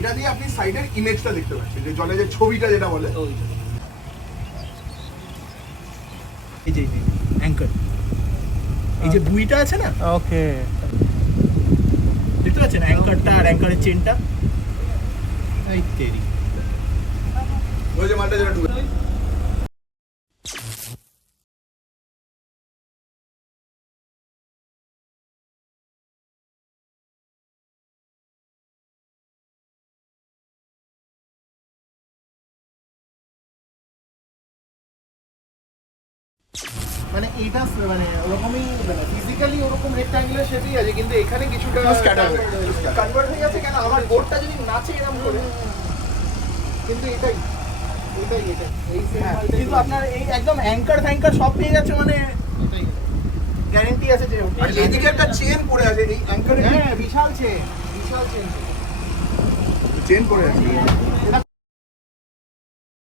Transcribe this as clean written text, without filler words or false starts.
এটা দিয়ে আপনি সাইডের ইমেজটা দেখতে পাচ্ছেন, যে জলে যে ছবিটা যেটা বলে। এই যে অ্যাঙ্কার, এই যে বুইটা আছে না, ওকে, দেখতে পাচ্ছেন অ্যাঙ্কারটা আর অ্যাঙ্কারের চেনটা। এই তেরি ওই যে মালটা যেটা ডুবে। মানে এইটা মানে ওরকমই ফিজিক্যালি ওরকম রেক্ট্যাঙ্গুলার শেপই আছে, কিন্তু এখানে কিছুটা কনভার্ট হয়ে যাচ্ছে। কেন আমার বোর্ডটা যদি নাচে এরকম করে, কিন্তু এটাই কিন্তু আপনার এই একদম অ্যাঙ্কার ফ্যাঙ্কার সব পেয়ে যাচ্ছে, মানে গ্যারান্টি আছে যে। আর এইদিকে একটা চেন পড়ে আছে এই অ্যাঙ্কারে, হ্যাঁ বিশাল চেন চেন পড়ে আছে।